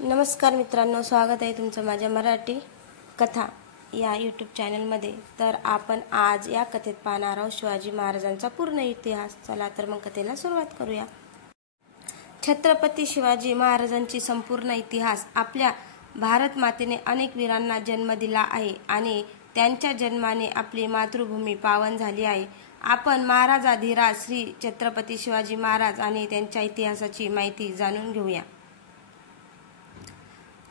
नमस्कार मित्रांनो, स्वागत आहे तुमचं माझ्या मराठी कथा या यूट्यूब चॅनलमध्ये। तर आपण आज या कथेत पाहणार आहोत शिवाजी महाराजांचा पूर्ण इतिहास। चला तर मग कथेला सुरुवात करूया। छत्रपती शिवाजी महाराजांची संपूर्ण इतिहास। आपल्या भारत मातेने अनेक वीरांना जन्म दिला आहे आणि त्यांच्या जन्माने आपली मातृभूमी पावन झाली आहे। आपण महाराजाधिराज श्री छत्रपती शिवाजी महाराज आणि त्यांच्या इतिहासाची माहिती जाणून घेऊया।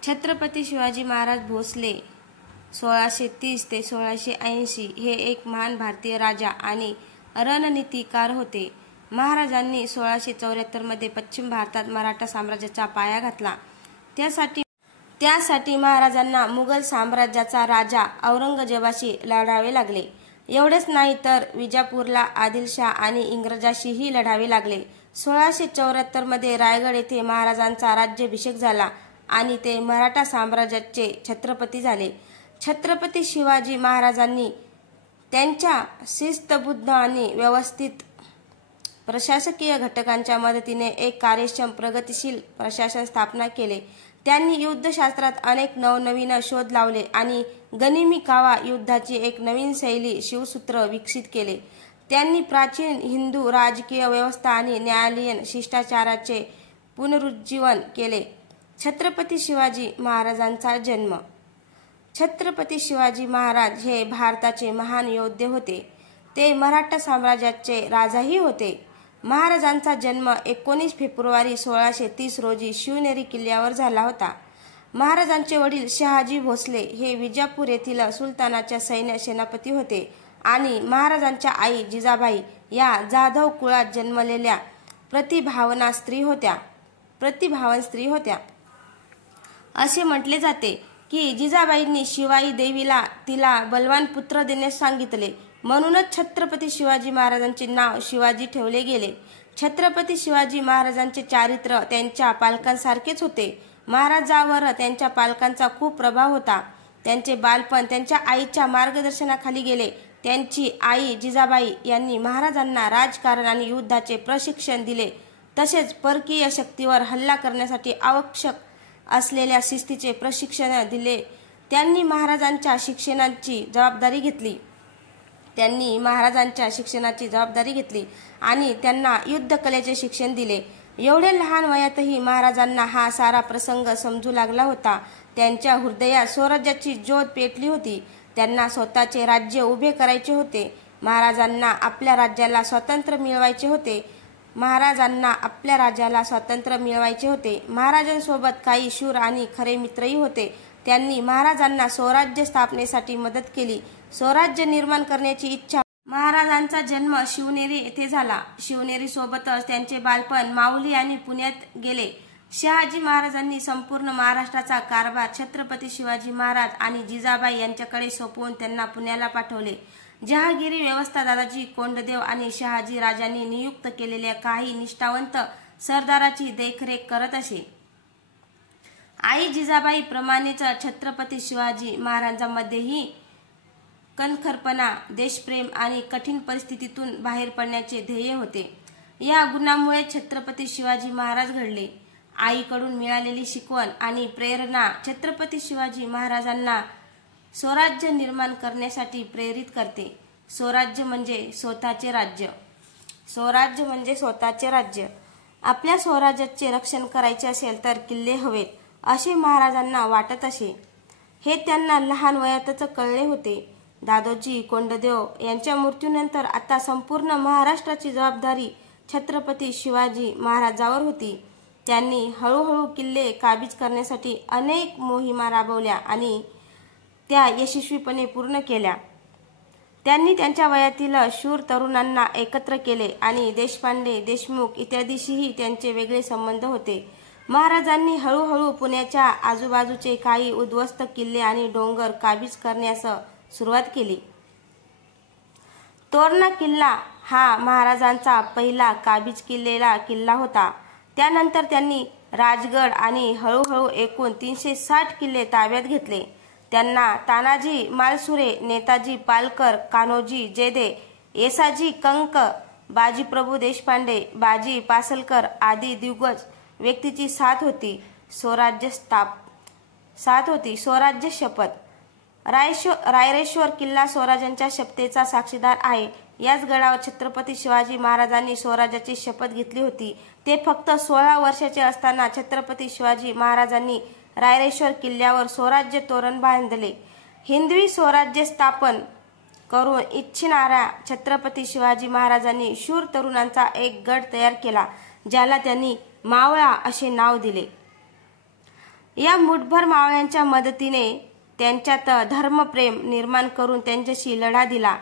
छत्रपती शिवाजी महाराज भोसले 1630 ते 1680 हे एक महान भारतीय राजा आणि रणनीतिकार होते। महाराजांनी 1674 मध्ये पश्चिम भारतात मराठा साम्राज्याचा पाया घातला। त्यासाठी महाराजांना मुघल साम्राज्याचा राजा औरंगजेबाशी लढावे लागले। एवढेच नाही तर विजापूरला आदिलशाह आणि इंग्रजांशीही लढावे लागले। 1674 मध्ये रायगड येथे महाराजांचा राज्याभिषेक झाला आणि ते मराठा साम्राज्याचे छत्रपती झाले। छत्रपती शिवाजी महाराजांनी त्यांच्या शिस्तबद्ध आणि व्यवस्थित प्रशासकीय घटकांच्या मदतीने एक कार्यक्षम प्रगतिशील प्रशासन स्थापना केले। त्यांनी युद्धशास्त्रात अनेक नवनवीन शोध लावले आणि गनिमी कावा युद्धाची एक नवीन शैली शिवसूत्र विकसित केले। त्यांनी प्राचीन हिंदू राजकीय व्यवस्था आणि न्यायालयीन शिष्टाचाराचे पुनरुज्जीवन केले। छत्रपती शिवाजी महाराजांचा जन्म। छत्रपती शिवाजी महाराज हे भारताचे महान योद्धे होते। ते मराठा साम्राज्याचे राजाही होते। महाराजांचा जन्म 19 फेब्रुवारी 1630 रोजी शिवनेरी किल्ल्यावर झाला होता। महाराजांचे वडील शहाजी भोसले हे विजापूर येथील सुलतानाच्या सैन्य सेनापती होते आणि महाराजांच्या आई जिजाबाई या जाधव कुळात जन्मलेल्या प्रतिभावान स्त्री होत्या। असे म्हटले जाते की जिजाबाईंनी शिवाई देवीला तिला बलवान पुत्र देण्यास सांगितले, म्हणूनच छत्रपती शिवाजी महाराजांचे नाव शिवाजी ठेवले गेले। छत्रपती शिवाजी महाराजांचे चारित्र्य त्यांच्या पालकांसारखेच होते। महाराजांवर त्यांच्या पालकांचा खूप प्रभाव होता। त्यांचे बालपण त्यांच्या आईच्या मार्गदर्शनाखाली गेले। त्यांची आई जिजाबाई यांनी महाराजांना राजकारण आणि युद्धाचे प्रशिक्षण दिले, तसेच परकीय शक्तीवर हल्ला करण्यासाठी आवश्यक असलेल्या शिस्तीचे प्रशिक्षण दिले। त्यांनी महाराजांच्या शिक्षणाची जबाबदारी घेतली आणि त्यांना युद्धकलेचे शिक्षण दिले। एवढ्या लहान वयातही महाराजांना हा सारा प्रसंग समजू लागला होता। त्यांच्या हृदयात स्वराज्याची ज्योत पेटली होती। त्यांना स्वतःचे राज्य उभे करायचे होते। महाराजांना आपल्या राज्याला स्वातंत्र्य मिळवायचे होते। महाराजांसोबत काही शूर आणि खरे मित्रही होते। त्यांनी महाराजांना स्वराज्य स्थापनेसाठी मदत केली। स्वराज्य निर्माण करण्याची इच्छा। महाराजांचा जन्म शिवनेरी येथे झाला। शिवनेरी सोबतच त्यांचे बालपण माऊली आणि पुण्यात गेले। शहाजी महाराजांनी संपूर्ण महाराष्ट्राचा कारभार छत्रपती शिवाजी महाराज आणि जिजाबाई यांच्याकडे सोपवून त्यांना पुण्याला पाठवले। जहागिरी व्यवस्था दादाजी कोंडदेव आणि शहाजी राजांनी नियुक्त केलेल्या काही निष्ठावंत सरदाराची देखरेख करत असे। आई जिजाबाई प्रमाणेच छत्रपती शिवाजी महाराजांमध्येही कणखरपणा, देशप्रेम आणि कठीण परिस्थितीतून बाहेर पडण्याचे ध्येय होते। या गुणांमुळे छत्रपती शिवाजी महाराज घडले। आईकडून मिळालेली शिकवण आणि प्रेरणा छत्रपती शिवाजी महाराजांना स्वराज्य निर्माण करण्यासाठी प्रेरित करते। स्वराज्य म्हणजे स्वतःचे राज्य। आपल्या स्वराज्याचे रक्षण करायचे असेल तर किल्ले हवेत, असे महाराजांना वाटत असे। हे त्यांना लहान वयातच कळले होते। दादोजी कोंडदेव यांच्या मृत्यूनंतर आता संपूर्ण महाराष्ट्राची जबाबदारी छत्रपती शिवाजी महाराजांवर होती। त्यांनी हळूहळू किल्ले काबीज करण्यासाठी अनेक मोहिमा राबवल्या आणि त्या यशस्वीपणे पूर्ण केल्या। त्यांनी त्यांच्या वयातील शूर तरुणांना एकत्र केले आणि देशपांडे, देशमुख इत्यादींशीही त्यांचे वेगळे संबंध होते। महाराजांनी हळूहळू पुण्याच्या आजूबाजूचे काही उद्ध्वस्त किल्ले आणि डोंगर काबीज करण्यास सुरुवात केली। तोरणा किल्ला हा महाराजांचा पहिला काबीज केलेला किल्ला होता। त्यानंतर त्यांनी राजगड आणि हळूहळू एकूण 360 किल्ले ताब्यात घेतले। त्यांना तानाजी मालसुरे, नेताजी पालकर, कान्होजी जेधे, येसाजी कंक, बाजीप्रभू देशपांडे, बाजी पासलकर आदी दिग्गज व्यक्तींची साथ होती। स्वराज्य 7 होती स्वराज्य शपथ. रायरेश्वर किल्ला स्वराज्याच्या शपथेचा साक्षीदार आहे. याच गडावर छत्रपती शिवाजी महाराजांनी स्वराज्याची शपथ घेतली होती. ते फक्त 16 वर्षाचे असताना छत्रपती शिवाजी महाराजांनी रायरेश्वर किल्ल्यावर स्वराज्य तोरण बांधले. हिंदवी स्वराज्य स्थापन करून इच्छिणाऱ्या छत्रपती शिवाजी महाराजांनी शूर तरुणांचा एक गट तयार केला, ज्याला त्यांनी मावळा असे नाव दिले. या मुठभर मावळ्यांच्या मदतीने त्यांच्यात धर्मप्रेम निर्माण करून त्यांच्याशी लढा दिला.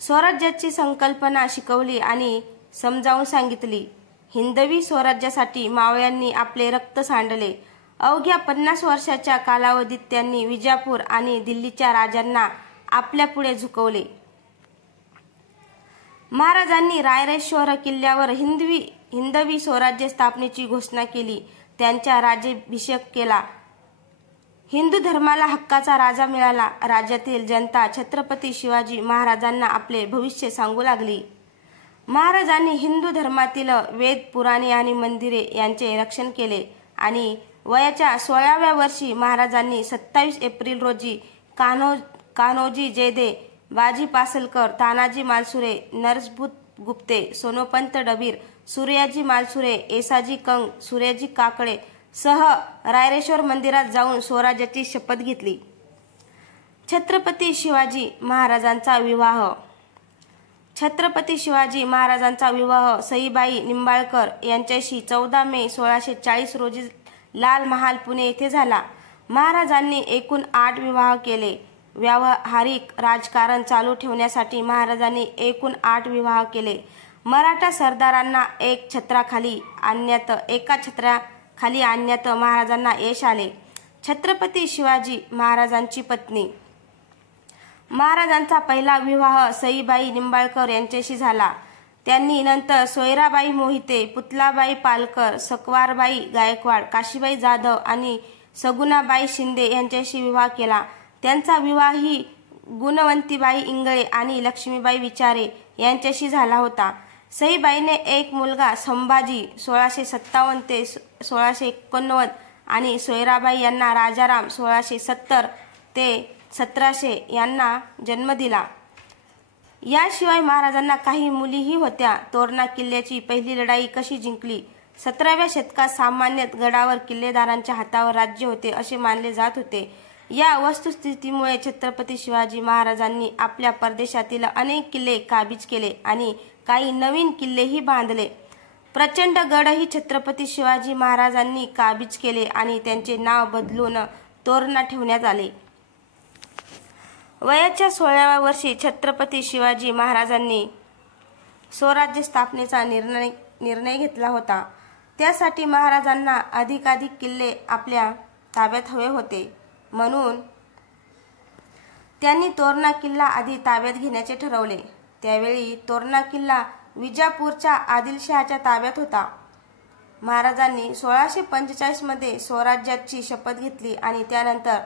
स्वराज्याची संकल्पना शिकवली आणि समजावून सांगितली. हिंदवी स्वराज्यासाठी मावळ्यांनी आपले रक्त सांडले. अवघ्या 50 वर्षाच्या कालावधीत त्यांनी विजापूर आणि दिल्लीच्या राजांना आपल्या पुढे झुकवले. महाराजांनी रायरेश्वर किल्ल्यावर हिंदवी स्वराज्य स्थापनेची घोषणा केली. त्यांचा राज्याभिषेक केला. हिंदू धर्माला हक्काचा राजा मिळाला. राज्यातील जनता छत्रपती शिवाजी महाराजांना आपले भविष्य सांगू लागली. महाराजांनी हिंदू धर्मातील वेद, पुराणे आणि मंदिरे यांचे रक्षण केले आणि वयाच्या 16व्या वर्षी महाराजांनी 27 एप्रिल रोजी कान्होजी जयदे, बाजी पासलकर, तानाजी मालसुरे, नरसभूत गुप्ते, सोनोपंत डबीर, सूर्याजी मालसुरे, येसाजी कंग, सूर्याजी काकडे सह रायरेश्वर मंदिरात जाऊन स्वराज्याची शपथ घेतली. छत्रपती शिवाजी महाराजांचा विवाह. छत्रपती शिवाजी महाराजांचा विवाह सईबाई निंबाळकर यांच्याशी 14 मे 1640 रोजी लाल महाल पुणे येथे झाला. महाराजांनी एकूण 8 विवाह केले. व्यावहारिक राजकारण चालू ठेवण्यासाठी महाराजांनी एकूण 8 विवाह केले. मराठा सरदारांना एका छत्राखाली आणण्यात महाराजांना यश आले. छत्रपती शिवाजी महाराजांची पत्नी. महाराजांचा पहिला विवाह सईबाई निंबाळकर यांच्याशी झाला. त्यांनी नंतर सोयराबाई मोहिते, पुतलाबाई पालकर, सकवारबाई गायकवाड, काशीबाई जाधव आणि सगुणाबाई शिंदे यांच्याशी विवाह केला. त्यांचा विवाह ही गुणवंतीबाई इंगळे आणि लक्ष्मीबाई विचारे यांच्याशी झाला होता. सईबाईने एक मुलगा संभाजी 1657 ते 1689 आणि सोयराबाई यांना राजाराम 1670 ते 1700 यांना जन्म दिला. याशिवाय महाराजांना काही मुलीही होत्या. तोरणा किल्ल्याची पहिली लढाई कशी जिंकली. 17व्या शतकात सामान्यत गडावर किल्लेदारांच्या हातावर राज्य होते असे मानले जात होते. या वस्तुस्थितीमुळे छत्रपती शिवाजी महाराजांनी आपल्या परदेशातील अनेक किल्ले काबीज केले आणि काही नवीन किल्लेही बांधले. प्रचंड गडही छत्रपती शिवाजी महाराजांनी काबीज केले आणि त्यांचे नाव बदलून तोरणा ठेवण्यात आले. वयाच्या 16व्या वर्षी छत्रपती शिवाजी महाराजांनी स्वराज्य स्थापनेचा निर्णय घेतला होता. त्यासाठी महाराजांना अधिकाधिक किल्ले आपल्या ताब्यात हवे होते. म्हणून त्यांनी तोरणा किल्ला आधी ताब्यात घेण्याचे ठरवले. त्यावेळी तोरणा किल्ला विजापूरच्या आदिलशहाच्या ताब्यात होता. महाराजांनी 1645 मध्ये स्वराज्याची शपथ घेतली आणि त्यानंतर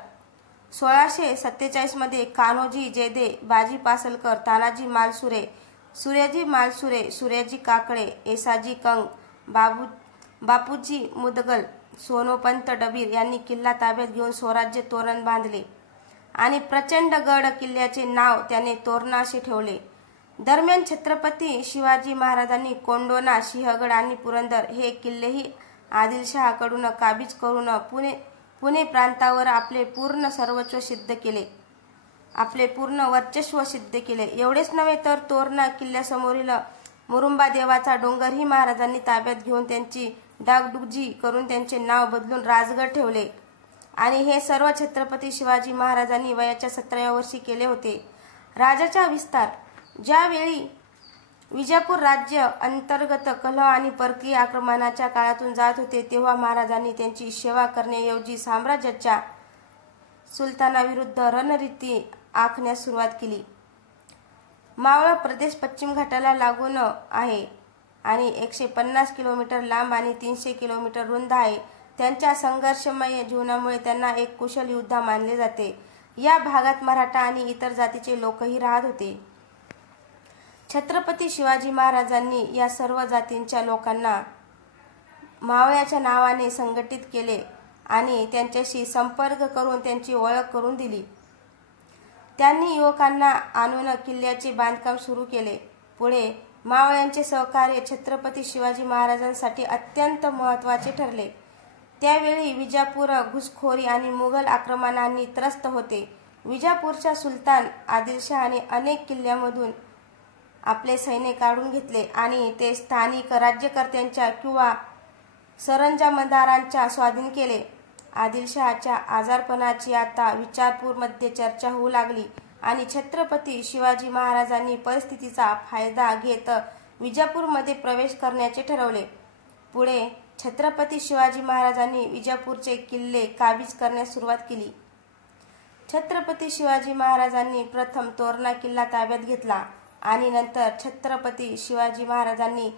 1647 मध्ये कान्होजी जयदे, बाजी पासलकर, तानाजी मालसुरे, सूर्याजी मालसुरे, सूर्याजी काकडे, येसाजी कंग, बापूजी मुदगल, सोनोपंत डबीर यांनी किल्ला ताब्यात घेऊन स्वराज्य तोरण बांधले आणि प्रचंड गड किल्ल्याचे नाव त्याने तोरणा असे ठेवले. दरम्यान छत्रपती शिवाजी महाराजांनी कोंढोणा, सिंहगड आणि पुरंदर हे किल्लेही आदिलशहाकडून काबीज करून पुणे प्रांतावर आपले पूर्ण वर्चस्व सिद्ध केले. एवढेच नव्हे तर तोरणा किल्ल्यासमोरील मुरुंबा देवाचा डोंगरही महाराजांनी ताब्यात घेऊन त्यांची डागडुजी करून त्यांचे नाव बदलून राजगड ठेवले आणि हे सर्व छत्रपती शिवाजी महाराजांनी वयाच्या 17व्या वर्षी केले होते. राज्याचा विस्तार. ज्यावेळी विजापूर राज्य अंतर्गत कलह आणि परकीय आक्रमणाच्या काळातून जात होते तेव्हा महाराजांनी त्यांची सेवा करण्याऐवजी साम्राज्याच्या सुलतानाविरुद्ध रणनीती आखण्यास सुरुवात केली. मावळ प्रदेश पश्चिम घाटाला लागून आहे आणि 150 किलोमीटर लांब आणि 300 किलोमीटर रुंद आहे. त्यांच्या संघर्षमय जीवनामुळे त्यांना एक कुशल योद्धा मानले जाते. या भागात मराठा आणि इतर जातीचे लोकही राहत होते. छत्रपती शिवाजी महाराजांनी या सर्व जातींच्या लोकांना मावळ्याच्या नावाने संघटित केले आणि त्यांच्याशी संपर्क करून त्यांची ओळख करून दिली. त्यांनी युवकांना आणून किल्ल्याचे बांधकाम सुरू केले. पुढे मावळ्यांचे सहकार्य छत्रपती शिवाजी महाराजांसाठी अत्यंत महत्त्वाचे ठरले. त्यावेळी विजापूर घुसखोरी आणि मुघल आक्रमणांनी त्रस्त होते. विजापूरच्या सुलतान आदिलशहाने अनेक किल्ल्यामधून आपले सैन्य काढून घेतले आणि ते स्थानिक राज्यकर्त्यांच्या किंवा सरंजामदारांच्या स्वाधीन केले. आदिलशहाच्या आजारपणाची आता विजापूरमध्ये चर्चा होऊ लागली आणि छत्रपती शिवाजी महाराजांनी परिस्थितीचा फायदा घेत विजापूरमध्ये प्रवेश करण्याचे ठरवले. पुढे छत्रपती शिवाजी महाराजांनी विजापूरचे किल्ले काबीज करण्यास सुरुवात केली. छत्रपती शिवाजी महाराजांनी प्रथम तोरणा किल्ला ताब्यात घेतला आणि नंतर छत्रपती शिवाजी महाराजांनी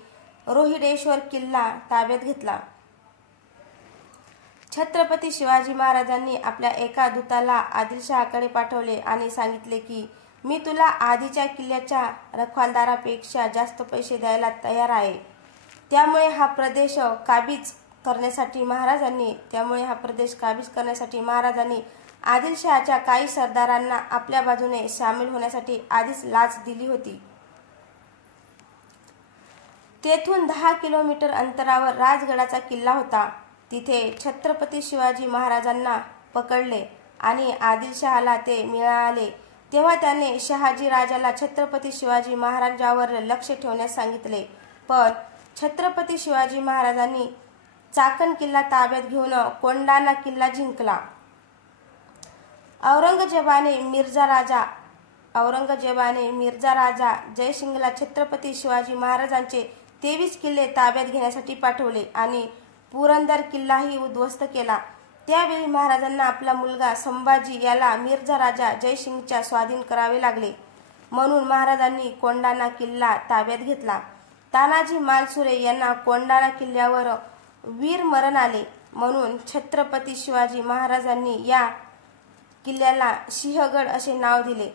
रोहिडेश्वर किल्ला ताब्यात घेतला. छत्रपती शिवाजी महाराजांनी आपल्या एका दूताला आदिलशहाकडे पाठवले आणि सांगितले की मी तुला आधीच्या किल्ल्याच्या रखवालदारापेक्षा जास्त पैसे द्यायला तयार आहे. त्यामुळे हा प्रदेश काबीज करण्यासाठी महाराजांनी आदिलशहाच्या काही सरदारांना आपल्या बाजूने सामील होण्यासाठी आधीच लाच दिली होती. तेथून 10 किलोमीटर अंतरावर राजगडाचा किल्ला होता. तिथे छत्रपती शिवाजी महाराजांना पकडले आणि आदिलशहाला ते मिळाले तेव्हा त्याने शहाजी राजाला छत्रपती शिवाजी महाराजांवर लक्ष ठेवण्यास सांगितले. पण छत्रपती शिवाजी महाराजांनी चाकण किल्ला ताब्यात घेऊन कोंढाणा किल्ला जिंकला. औरंगजेबाने मिर्झा राजा जयसिंगला छत्रपती शिवाजी महाराजांचे 23 किल्ले ताब्यात घेण्यासाठी पाठवले आणि पुरंदर किल्लाही उद्ध्वस्त केला. त्यावेळी महाराजांना आपला मुलगा संभाजी याला मिर्झा राजा जयसिंगच्या स्वाधीन करावे लागले. म्हणून महाराजांनी कोंढाणा किल्ला ताब्यात घेतला. तानाजी मालसुरे यांना कोंढाणा किल्ल्यावर वीर मरण आले म्हणून छत्रपती शिवाजी महाराजांनी या किल्ल्याला सिंहगड असे नाव दिले.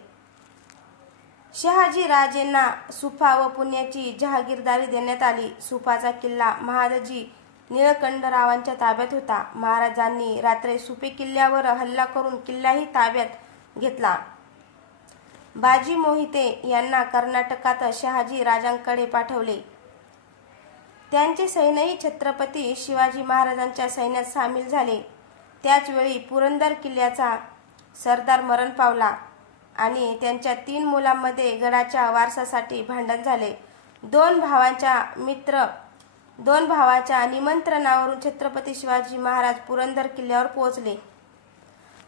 शहाजी राजेंना सुपा व पुण्याची जहागीरदारी देण्यात आली. सुपाचा किल्ला महादजी निळकंठरावांच्या ताब्यात होता. महाराजांनी रात्री सुपे किल्ल्यावर हल्ला करून किल्लाही ताब्यात घेतला. बाजी मोहिते यांना कर्नाटकात शहाजी राजांकडे पाठवले. त्यांचे सैन्यही छत्रपती शिवाजी महाराजांच्या सैन्यात सामील झाले. त्याच वेळी पुरंदर किल्ल्याचा सरदार मरण पावला आणि त्यांच्या 3 मुलांमध्ये गडाच्या वारसासाठी भांडण झाले. दोन भावाच्या निमंत्रणावरून छत्रपती शिवाजी महाराज पुरंदर किल्ल्यावर पोहोचले.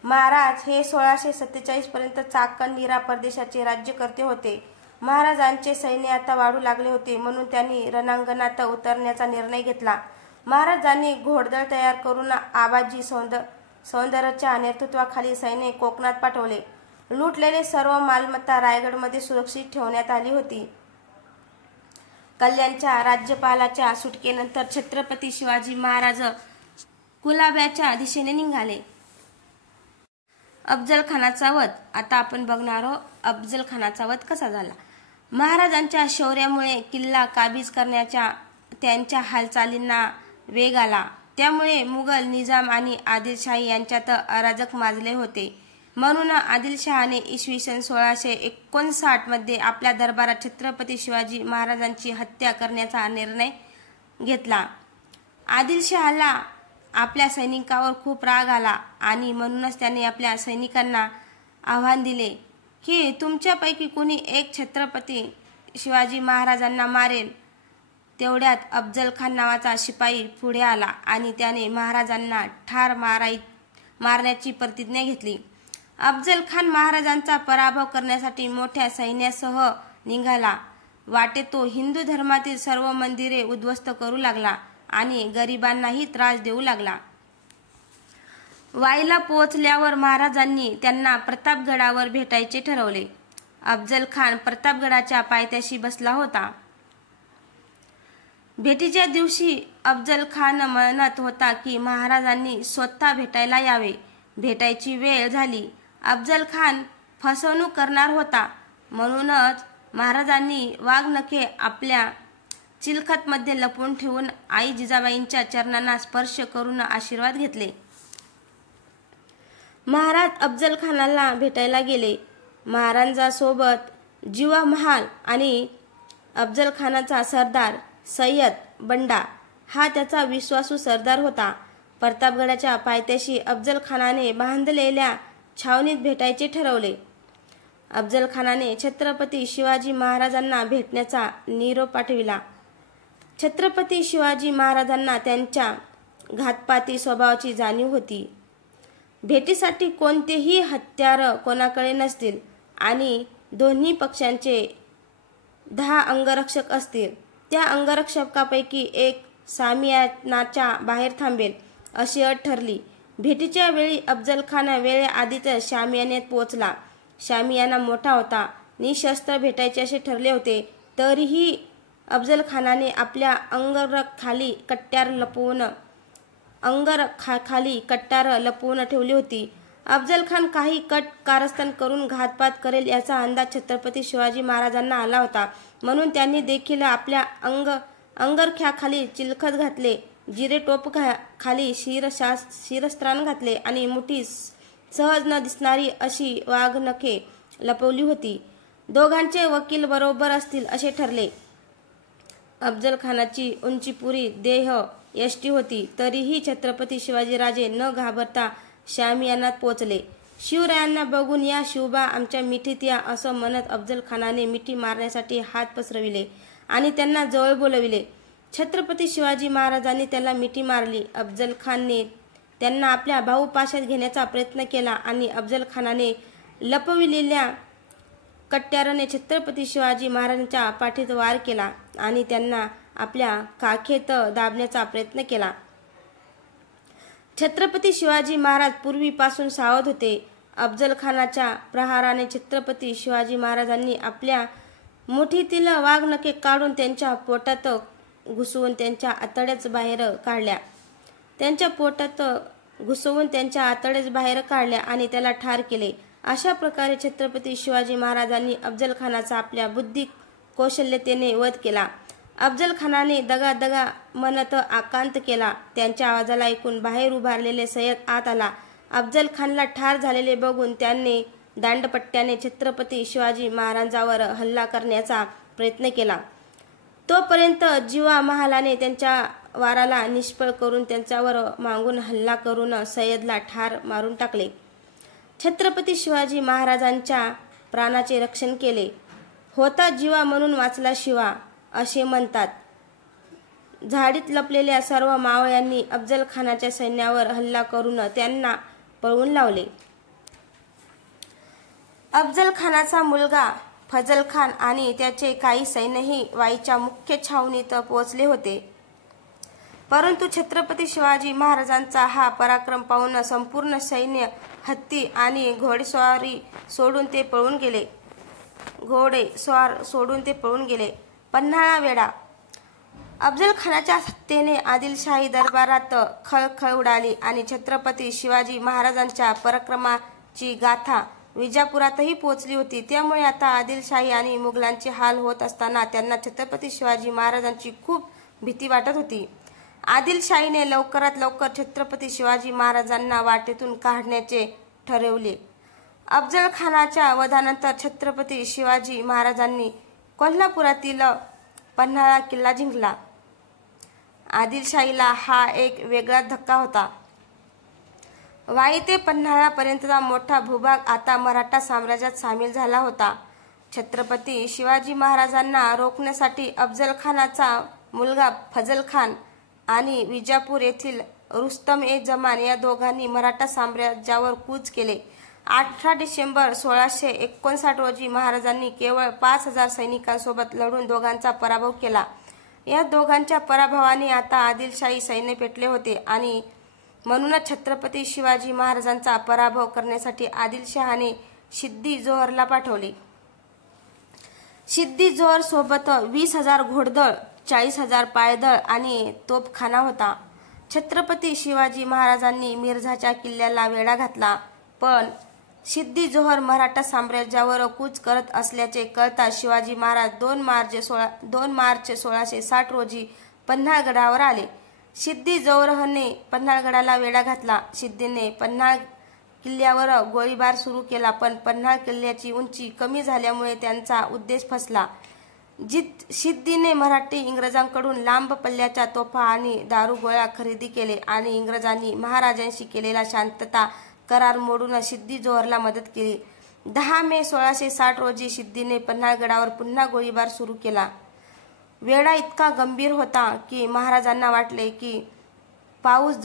महाराज हे 1647 पर्यंत चाकण नीरा प्रदेशाचे राज्यकर्ते होते. महाराजांचे सैन्य आता वाढू लागले होते म्हणून त्यांनी रणांगणात उतरण्याचा निर्णय घेतला. महाराजांनी घोडदळ तयार करून आबाजी सौंदरच्या नेतृत्वाखाली सैन्य कोकणात पाठवले. लुटलेले सर्व मालमत्ता रायगडमध्ये सुरक्षित ठेवण्यात आली होती. कल्याणच्या राज्यपालाच्या सुटकेनंतर छत्रपती शिवाजी महाराज कुलाब्याच्या दिशेने निघाले. अफजल खानाचा वध. आता आपण बघणार आहोत अफजल खानाचा वध कसा झाला. महाराजांच्या शौर्यामुळे किल्ला काबीज करण्याच्या त्यांच्या हालचालींना वेग आला. त्यामुळे मुघल निजाम आणि आदिलशाही यांच्यात अराजक माजले होते. म्हणून आदिलशहाने इसवी सन 1659 मध्ये आपल्या दरबारात छत्रपती शिवाजी महाराजांची हत्या करण्याचा निर्णय घेतला. आदिलशहाला आपल्या सैनिकांवर खूप राग आला आणि म्हणूनच त्याने आपल्या सैनिकांना आव्हान दिले की तुमच्यापैकी कुणी एक छत्रपती शिवाजी महाराजांना मारेल. तेवढ्यात अफजल खान नावाचा शिपाई पुढे आला आणि त्याने महाराजांना ठार मारण्याची प्रतिज्ञा घेतली. अफजल खान महाराजांचा पराभव करण्यासाठी मोठ्या सैन्यासह निघाला. वाटेत तो हिंदू धर्मातील सर्व मंदिरे उद्ध्वस्त करू लागला आणि गरिबांनाही त्रास देऊ लागला. वाईला पोहोचल्यावर महाराजांनी त्यांना प्रतापगडावर भेटायचे ठरवले. अफजल खान प्रतापगडाच्या पायथ्याशी बसला होता. भेटीच्या दिवशी अफजल खान म्हणत होता की महाराजांनी स्वतः भेटायला यावे. भेटायची वेळ झाली. अफजल खान फसवणूक करणार होता म्हणूनच महाराजांनी वाघनखे आपल्या चिलखतमध्ये लपवून ठेवून आई जिजाबाईंच्या चरणांना स्पर्श करून आशीर्वाद घेतले. महाराज अफजल खानाला भेटायला गेले. महाराजांसोबत जिवा महाल आणि अफजल खानाचा सरदार सय्यद बंडा हा त्याचा विश्वासू सरदार होता. प्रतापगडाच्या पायथ्याशी अफजल खानाने बांधलेल्या छावणीत भेटायचे ठरवले. अफजल खानाने छत्रपती शिवाजी महाराजांना भेटण्याचा निरोप पाठविला. छत्रपती शिवाजी महाराजांना त्यांच्या घातपाती स्वभावाची जाणीव होती. भेटीसाठी कोणतेही हत्यार कोणाकडे नसतील आणि दोन्ही पक्षांचे 10 अंगरक्षक असतील. त्या अंगरक्षकापैकी एक सामियानाच्या बाहेर थांबेल अशी अट ठरली. भेटीच्या वेळी अफजल खान वेळेआधीच शामियानेत पोहोचला. शामियाना मोठा होता. निशस्त्र भेटायचे असे ठरले होते. तरीही अफजल खानाने आपल्या अंगरखाली कट्यार लपवून ठेवली होती. अफजल खान काही कट कारस्थान करून घातपात करेल याचा अंदाज छत्रपती शिवाजी महाराजांना आला होता. म्हणून त्यांनी देखील आपल्या अंगरख्याखाली चिलखत घातले, जिरे टोप खाली शिरस्त्राण घातले आणि मुठी सहज न दिसणारी अशी वाघनखे लपवली होती. दोघांचे वकील बरोबर असतील असे ठरले. अफजल खानाची उंचीपुरी देह यष्टी होती. तरीही छत्रपती शिवाजीराजे न घाबरता शामियानात पोहोचले. शिवरायांना बघून या शिवबा आमच्या मिठीत या असं म्हणत अफजल खानाने मिठी मारण्यासाठी हात पसरविले आणि त्यांना जवळ बोलविले. छत्रपती शिवाजी महाराजांनी त्याला मिठी मारली. अफजल खानने त्यांना आपल्या बाहुपाशात घेण्याचा प्रयत्न केला आणि अफजल खानाने लपविलेल्या कट्याराने छत्रपती शिवाजी महाराजांच्या पाठीत वार केला आणि त्यांना आपल्या काखेत दाबण्याचा प्रयत्न केला. छत्रपती शिवाजी महाराज पूर्वीपासून सावध होते. अफजल खानाच्या प्रहाराने छत्रपती शिवाजी महाराजांनी आपल्या मुठीतील वाघनखे काढून त्यांच्या पोटात घुसवून त्यांच्या आतड्याच बाहेर काढल्या आणि त्याला ठार केले. अशा प्रकारे छत्रपती शिवाजी महाराजांनी अफजल खानाचा आपल्या बुद्धी कौशल्यतेने वध केला. अफजल खानाने दगा म्हणत आकांत केला. त्यांच्या आवाजाला ऐकून बाहेर उभारलेले सय्यद आत आला. अफजल खानला ठार झालेले बघून त्याने दांडपट्ट्याने छत्रपती शिवाजी महाराजांवर हल्ला करण्याचा प्रयत्न केला. तोपर्यंत जिवा महालाने त्यांच्या वाराला निष्फळ करून त्यांच्यावर मागून हल्ला करून सय्यदला ठार मारून टाकले. छत्रपती शिवाजी महाराजांच्या प्राणाचे रक्षण केले. होता जिवा म्हणून वाचला शिवा असे म्हणतात. झाडीत लपलेल्या सर्व मावळ्यांनी अफजल खानाच्या सैन्यावर हल्ला करून त्यांना पळवून लावले. अफजल खानाचा मुलगा फजल खान आणि त्याचे काही सैन्यही वाईच्या मुख्य छावणीत पोहोचले होते. परंतु छत्रपती शिवाजी महाराजांचा हा पराक्रम पाहून संपूर्ण सैन्य हत्ती आणि घोडेस्वार सोडून ते पळून गेले. पन्हाळा वेढा. अफजल खानाच्या सत्तेने आदिलशाही दरबारात खळखळ उडाली आणि छत्रपती शिवाजी महाराजांच्या पराक्रमाची गाथा विजापुरातही पोहोचली होती. त्यामुळे आता आदिलशाही आणि मुघलांचे हाल होत असताना त्यांना छत्रपती शिवाजी महाराजांची खूप भीती वाटत होती. आदिलशाहीने लवकरात लवकर छत्रपती शिवाजी महाराजांना वाटेतून काढण्याचे ठरवले. अफजल खानाच्या वधानंतर छत्रपती शिवाजी महाराजांनी कोल्हापुरातील पन्हाळा किल्ला जिंकला. आदिलशाहीला हा एक वेगळा धक्का होता. वाई ते पन्हाळापर्यंतचा मोठा भूभाग आता मराठा साम्राज्यात सामील झाला होता. छत्रपती शिवाजी महाराजांना रोखण्यासाठी अफजल खानाचा मुलगा फजल खान आणि विजापूर येथील रुस्तम-ए-जमान या दोघांनी मराठा साम्राज्यावर कूच केले. 18 डिसेंबर 1659 रोजी महाराजांनी केवळ 5000 सैनिकांसोबत लढून दोघांचा पराभव केला. या दोघांच्या पराभवाने आता आदिलशाही सैन्य पेटले होते आणि म्हणूनच छत्रपती शिवाजी महाराजांचा पराभव करण्यासाठी आदिलशहाने सिद्दी जोहरला पाठवले. सिद्दी जोहर सोबत 20,000 घोडदळ, 40,000 पायदळ आणि तोफखाना होता. छत्रपती शिवाजी महाराजांनी मिरझाच्या किल्ल्याला वेढा घातला, पण सिद्दी जोहर मराठा साम्राज्यावर कूच करत असल्याचे कळताच शिवाजी महाराज 2 मार्च 1660 रोजी पन्हाळगडावर आले. सिद्दी जोहरने पन्हाळगडाला वेढा घातला. सिद्दीने पन्हाळ किल्ल्यावर गोळीबार सुरू केला, पण पन्हाळ किल्ल्याची उंची कमी झाल्यामुळे त्यांचा उद्देश फसला. सिद्दीने मराठी इंग्रजांकडून लांब पल्ल्याच्या तोफा आणि दारुगोळा खरेदी केले आणि इंग्रजांनी महाराजांशी केलेला शांतता करार मोडून सिद्दी जोहरला मदत केली. 10 मे 1660 रोजी सिद्दीने पन्हाळगडावर पुन्हा गोळीबार सुरू केला. वेढा इतका गंभीर होता की महाराजांना वाटले की पाऊस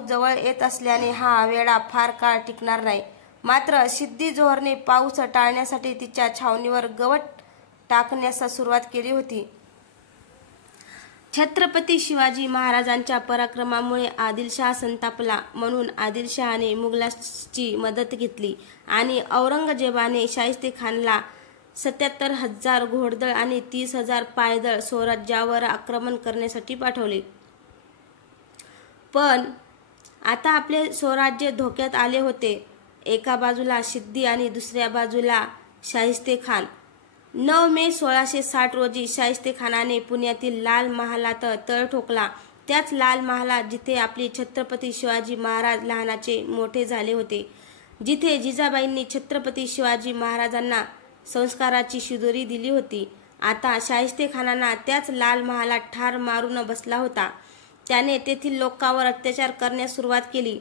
जवळ येत असल्याने हा वेढा फार काळ टिकणार नाही. मात्र सिद्दी जोहरने पाऊस टाळण्यासाठी तिच्या छावणीवर गवत टाकण्यास सुरुवात केली होती. छत्रपती शिवाजी महाराजांच्या पराक्रमामुळे आदिलशाह संतापला, म्हणून आदिलशहाने मुघलांची मदत घेतली आणि औरंगजेबाने शाहिस्तेखानला 77,000 घोडदळ आणि 30,000 पायदळ स्वराज्यावर आक्रमण करण्यासाठी पाठवले. पण आता आपले स्वराज्य धोक्यात आले होते. एका बाजूला सिद्दी आणि दुसऱ्या बाजूला शाहिस्तेखान. 9 मे 1660 रोजी शाहिस्तेखानाने पुण्यातील लाल महालात तळ ठोकला. त्याच लाल महालात जिथे आपले छत्रपती शिवाजी महाराज लहानाचे मोठे झाले होते, जिथे जिजाबाईंनी छत्रपती शिवाजी महाराजांना संस्काराची शिदोरी दिली होती. आता शाहिस्तेखानाला त्याच लाल महालात ठार मारून बसला होता. त्याने तेथील लोकांवर अत्याचार करण्यास सुरुवात केली.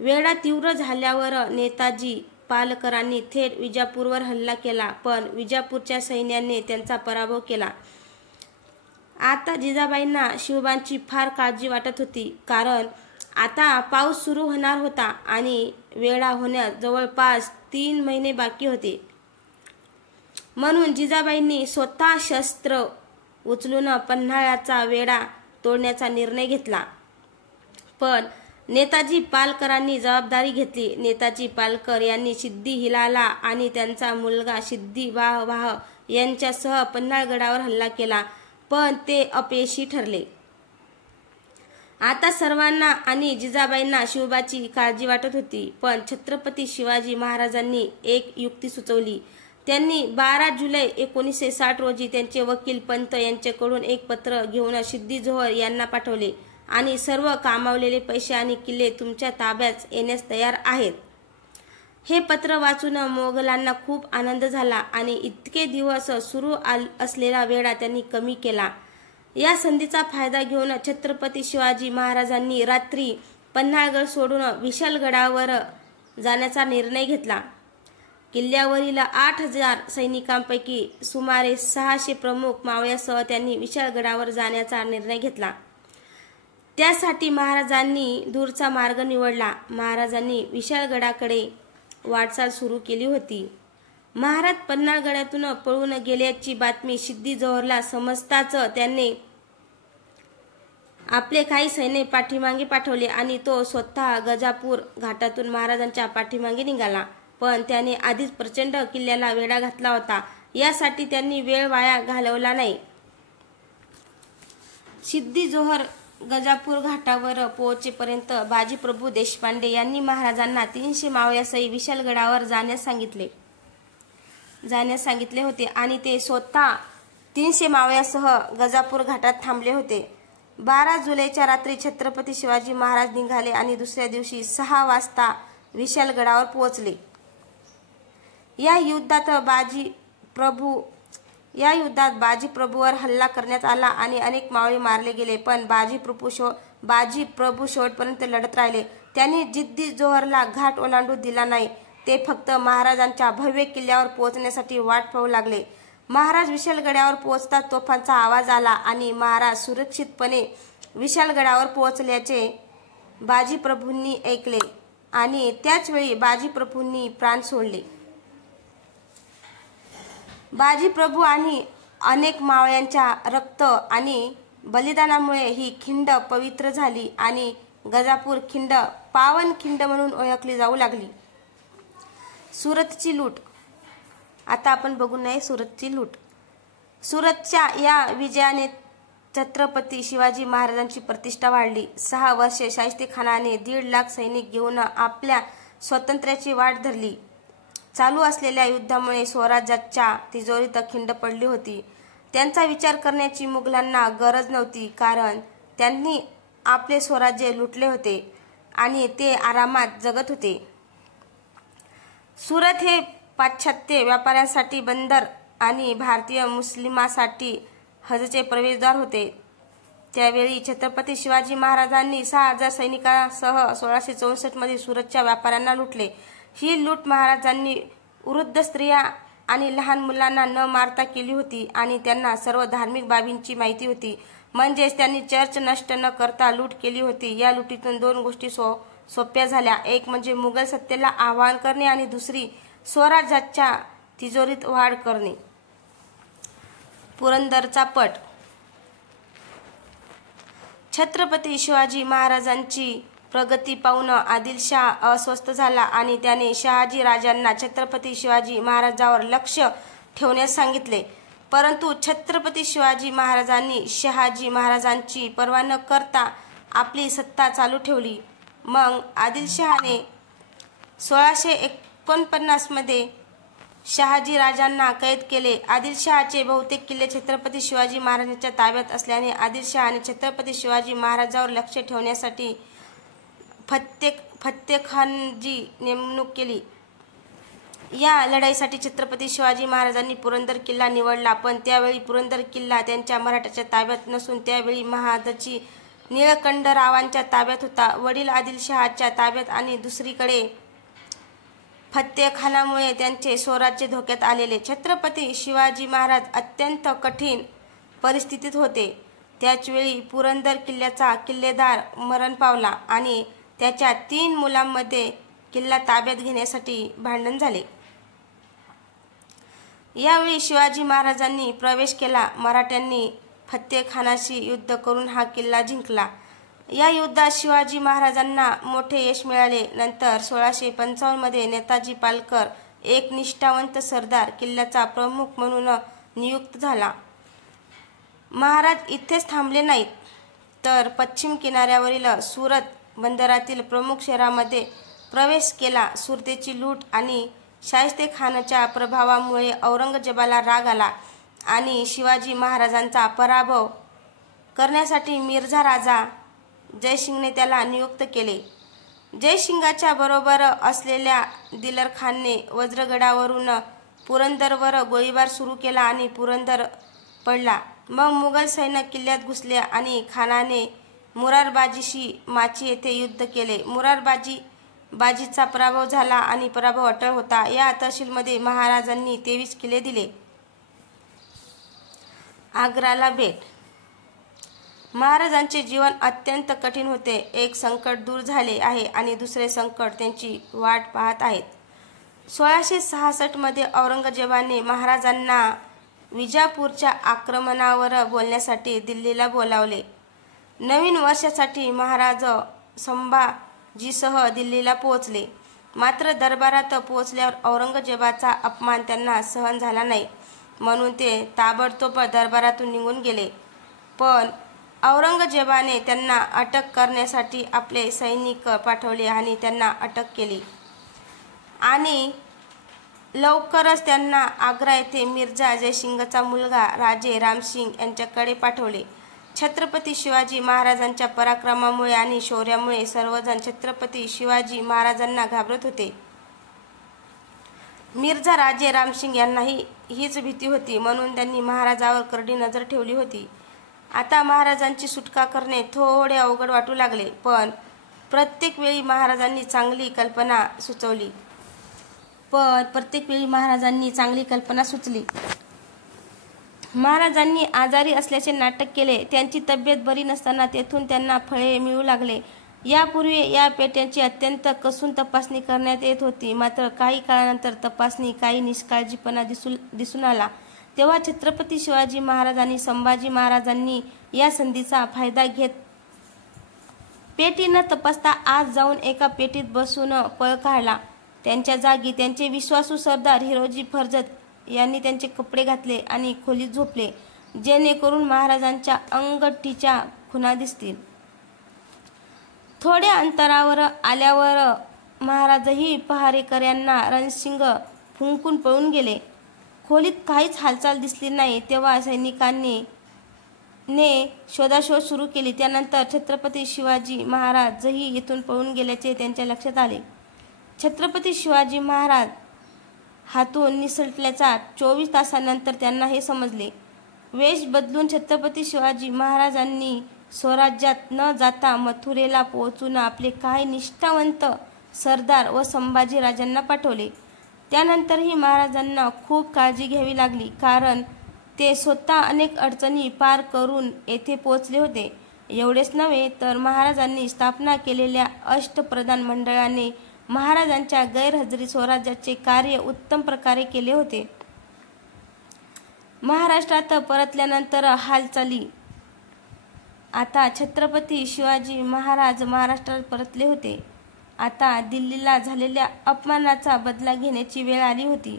वेढा तीव्र झाल्यावर नेताजी पालकरांनी थेट विजापूरवर हल्ला केला, पण विजापूरच्या सैन्याने त्यांचा पराभव केला. आता जिजाबाईंना शिवबांची फार काळजी वाटत होती, कारण आता पाऊस सुरू होणार होता आणि वेढा होण्यास जवळपास 3 महिने बाकी होते. म्हणून जिजाबाईंनी स्वतः शस्त्र उचलून पन्हाळ्याचा वेढा तोडण्याचा निर्णय घेतला. पण नेताजी पालकरांनी जबाबदारी घेतली. नेताजी पालकर यांनी सिद्दी हिलाला आणि त्यांचा मुलगा सिद्दी वाह यांच्यासह पन्हाळगडावर हल्ला केला, पण ते अपयशी ठरले. आता सर्वांना आणि जिजाबाईंना शिवबाची काळजी वाटत होती. पण छत्रपती शिवाजी महाराजांनी एक युक्ती सुचवली. त्यांनी 12 जुलै 1960 रोजी त्यांचे वकील पंत यांच्याकडून एक पत्र घेऊन सिद्दी जोहर यांना पाठवले आणि सर्व कामावलेले पैसे आणि किल्ले तुमच्या ताब्यात येण्यास तयार आहेत. हे पत्र वाचून मोगलांना खूप आनंद झाला आणि इतके दिवस सुरू असलेला वेढा त्यांनी कमी केला. या संधीचा फायदा घेऊन छत्रपती शिवाजी महाराजांनी रात्री पन्हाळगड सोडून विशाळगडावर जाण्याचा निर्णय घेतला. किल्ल्यावरील 8,000 सैनिकांपैकी सुमारे 600 प्रमुख मावळ्यासह त्यांनी विशाळगडावर जाण्याचा निर्णय घेतला. त्यासाठी महाराजांनी दूरचा मार्ग निवडला. महाराजांनी विशाळगडाकडे वाटचाल सुरू केली होती. महाराज पन्हाळगडातून पळून गेल्याची बातमी सिद्दी जोहरला समजताच त्याने आपले काही सैन्य पाठीमागे पाठवले आणि तो स्वतः गजापूर घाटातून महाराजांच्या पाठीमागे निघाला. पण त्याने आधीच प्रचंड किल्ल्याला वेढा घातला होता, यासाठी त्यांनी वेळ वाया घालवला नाही. सिद्दी जोहर गजापूर घाटावर पोहोचेपर्यंत बाजीप्रभू देशपांडे यांनी महाराजांना 300 मावळ्यासह विशाळगडावर जाण्यास सांगितले होते आणि ते स्वतः 300 मावळ्यासह गजापूर घाटात थांबले होते. 12 जुलैच्या रात्री छत्रपती शिवाजी महाराज निघाले आणि दुसऱ्या दिवशी 6 वाजता विशाळगडावर पोहोचले. या युद्धात बाजीप्रभूवर हल्ला करण्यात आला आणि अनेक मावळे मारले गेले, पण बाजीप्रभू शेवटपर्यंत लढत राहिले. त्यांनी सिद्दी जोहरला घाट ओलांडू दिला नाही. ते फक्त महाराजांच्या भव्य किल्ल्यावर पोहोचण्यासाठी वाट पाहू लागले. महाराज विशाळगडावर पोहोचताच तोफांचा आवाज आला आणि महाराज सुरक्षितपणे विशाळगडावर पोहोचल्याचे बाजीप्रभूंनी ऐकले आणि त्याच वेळी बाजीप्रभूंनी प्राण सोडले. बाजीप्रभू आणि अनेक मावळ्यांच्या रक्त आणि बलिदानामुळे ही खिंड पवित्र झाली आणि गजापूर खिंड पावन खिंड म्हणून ओळखली जाऊ लागली. सुरतची लूट. आता आपण बघू नये सुरतची लूट. सुरतच्या या विजयाने छत्रपती शिवाजी महाराजांची प्रतिष्ठा वाढली. 6 वर्षे शाहिस्तेखानाने 1.5 लाख सैनिक घेऊन आपल्या स्वातंत्र्याची वाट धरली. चालू असलेल्या युद्धामुळे स्वराज्याच्या तिजोरीत खिंड पडली होती. त्यांचा विचार करण्याची मुघलांना गरज नव्हती, कारण त्यांनी आपले स्वराज्य लुटले होते आणि ते आरामात जगत होते. सुरत हे पाश्चात्य व्यापाऱ्यांसाठी बंदर आणि भारतीय मुस्लिमांसाठी हजचे प्रवेशद्वार होते. त्यावेळी छत्रपती शिवाजी महाराजांनी 6000 सैनिकांसह 1664 मध्ये सुरतच्या व्यापाऱ्यांना लुटले. ही लूट महाराजांनी वृद्ध स्त्रिया आणि लहान मुलांना न मारता केली होती आणि त्यांना सर्व धार्मिक बाबींची माहिती होती. म्हणजेच त्यांनी चर्च नष्ट न करता लूट केली होती. या लुटीतून 2 गोष्टी सोप्या झाल्या. एक म्हणजे मुघल सत्तेला आवाहन करणे आणि दुसरी स्वराज्याच्या तिजोरीत वाढ करणे. पुरंदरचा पट. छत्रपती शिवाजी महाराजांची प्रगती पाहून आदिलशाह अस्वस्थ झाला आणि त्याने शहाजी राजांना छत्रपती शिवाजी महाराजांवर लक्ष ठेवण्यास सांगितले. परंतु छत्रपती शिवाजी महाराजांनी शहाजी महाराजांची पर्वा न करता आपली सत्ता चालू ठेवली. मग आदिलशहाने 1649 मध्ये शहाजी राजांना कैद केले. आदिलशहाचे बहुतेक किल्ले छत्रपती शिवाजी महाराजांच्या ताब्यात असल्याने आदिलशहाने छत्रपती शिवाजी महाराजांवर लक्ष ठेवण्यासाठी फत्तेखानची नेमणूक केली. या लढाईसाठी छत्रपती शिवाजी महाराजांनी पुरंदर किल्ला निवडला, पण त्यावेळी पुरंदर किल्ला त्यांच्या मराठ्याच्या ताब्यात नसून त्यावेळी महादजी निळकंठरावांच्या ताब्यात होता. वडील आदिलशहाच्या ताब्यात आणि दुसरीकडे फत्तेखानामुळे त्यांचे स्वराज्य धोक्यात आलेले. छत्रपती शिवाजी महाराज अत्यंत कठीण परिस्थितीत होते. त्याचवेळी पुरंदर किल्ल्याचा किल्लेदार मरण पावला आणि त्याच्या 3 मुलांमध्ये किल्ला ताब्यात घेण्यासाठी भांडण झाले. यावेळी शिवाजी महाराजांनी प्रवेश केला. मराठ्यांनी फत्तेखानाशी युद्ध करून हा किल्ला जिंकला. या युद्धात शिवाजी महाराजांना मोठे यश मिळाले. नंतर 1655 मध्ये नेताजी पालकर एक निष्ठावंत सरदार किल्ल्याचा प्रमुख म्हणून नियुक्त झाला. महाराज इथेच थांबले नाहीत, तर पश्चिम किनाऱ्यावरील सुरत बंदरातील प्रमुख शहरामध्ये प्रवेश केला. सुरतेची लूट आणि शाहिस्तेखानच्या प्रभावामुळे औरंगजेबाला राग आला आणि शिवाजी महाराजांचा पराभव करण्यासाठी मिर्झा राजा जयसिंगने त्याला नियुक्त केले. जयसिंगाच्या बरोबर असलेल्या दिलरखानने वज्रगडावरून पुरंदरवर गोळीबार सुरू केला आणि पुरंदर पडला. मग मुघल सैन्य किल्ल्यात घुसले आणि खानाने मुरारबाजीशी माची येथे युद्ध केले. मुरारबाजीचा पराभव झाला आणि पराभव अटळ होता. या तहसीलमध्ये महाराजांनी 23 किल्ले दिले. आग्राला भेट. महाराजांचे जीवन अत्यंत कठीण होते. एक संकट दूर झाले आहे आणि दुसरे संकट त्यांची वाट पाहत आहेत. 1666 मध्ये औरंगजेबाने महाराजांना विजापूरच्या आक्रमणावर बोलण्यासाठी दिल्लीला बोलावले. नवीन वर्षासाठी महाराज संभाजीसह दिल्लीला पोहोचले. मात्र दरबारात पोहोचल्यावर औरंगजेबाचा अपमान त्यांना सहन झाला नाही, म्हणून ते ताबडतोब दरबारातून निघून गेले. पण औरंगजेबाने त्यांना अटक करण्यासाठी आपले सैनिक पाठवले आणि त्यांना अटक केली आणि लवकरच त्यांना आग्रा येथे मिर्झा जयसिंगचा मुलगा राजे रामसिंग यांच्याकडे पाठवले. छत्रपती शिवाजी महाराजांच्या पराक्रमामुळे आणि शौर्यामुळे सर्वजण छत्रपती शिवाजी महाराजांना घाबरत होते. मिर्झा राजे रामसिंग यांनाही हीच भीती होती, म्हणून त्यांनी महाराजांवर करडी नजर ठेवली होती. आता महाराजांची सुटका करणे थोडे अवघड वाटू लागले, पण प्रत्येक वेळी महाराजांनी चांगली कल्पना सुचली. महाराजांनी आजारी असल्याचे नाटक केले. त्यांची तब्येत बरी नसताना तेथून त्यांना फळे मिळू लागले. यापूर्वी या पेट्यांची अत्यंत कसून तपासणी करण्यात येत होती, मात्र काही काळानंतर तपासणी काही निष्काळजीपणा दिसून आला. तेव्हा छत्रपती शिवाजी महाराज आणि संभाजी महाराजांनी या संधीचा फायदा घेत पेटी न तपासता आत जाऊन एका पेटीत बसून पळ काढला. त्यांच्या जागी त्यांचे विश्वासू सरदार हिरोजी फर्जत यांनी त्यांचे कपडे घातले आणि खोलीत झोपले, जेणेकरून महाराजांच्या अंगठीच्या खुणा दिसतील. थोड्या अंतरावर आल्यावर महाराजही पहारेकऱ्यांना रणशिंग फुंकून पळून गेले. खोलीत काहीच हालचाल दिसली नाही तेव्हा सैनिकांनी शोधाशोध सुरू केली. त्यानंतर छत्रपती शिवाजी महाराजही इथून पळून गेल्याचे त्यांच्या लक्षात आले. छत्रपती शिवाजी महाराज हातून निसटल्याच्या 24 तासांनंतर त्यांना हे समजले. वेश बदलून छत्रपती शिवाजी महाराजांनी स्वराज्यात न जाता मथुरेला पोहोचून आपले काही निष्ठावंत सरदार व संभाजी राजांना पाठवले. त्यानंतरही महाराजांना खूप काळजी घ्यावी लागली, कारण ते स्वतः अनेक अडचणी पार करून येथे पोहोचले होते. एवढेच नव्हे तर महाराजांनी स्थापना केलेल्या अष्टप्रधान मंडळाने महाराजांच्या गैरहजेरीत स्वराज्याचे कार्य उत्तम प्रकारे केले होते. महाराष्ट्रात परतल्यानंतर हालचाली. आता छत्रपती शिवाजी महाराज महाराष्ट्रात परतले होते. आता दिल्लीला झालेल्या अपमानाचा बदला घेण्याची वेळ आली होती.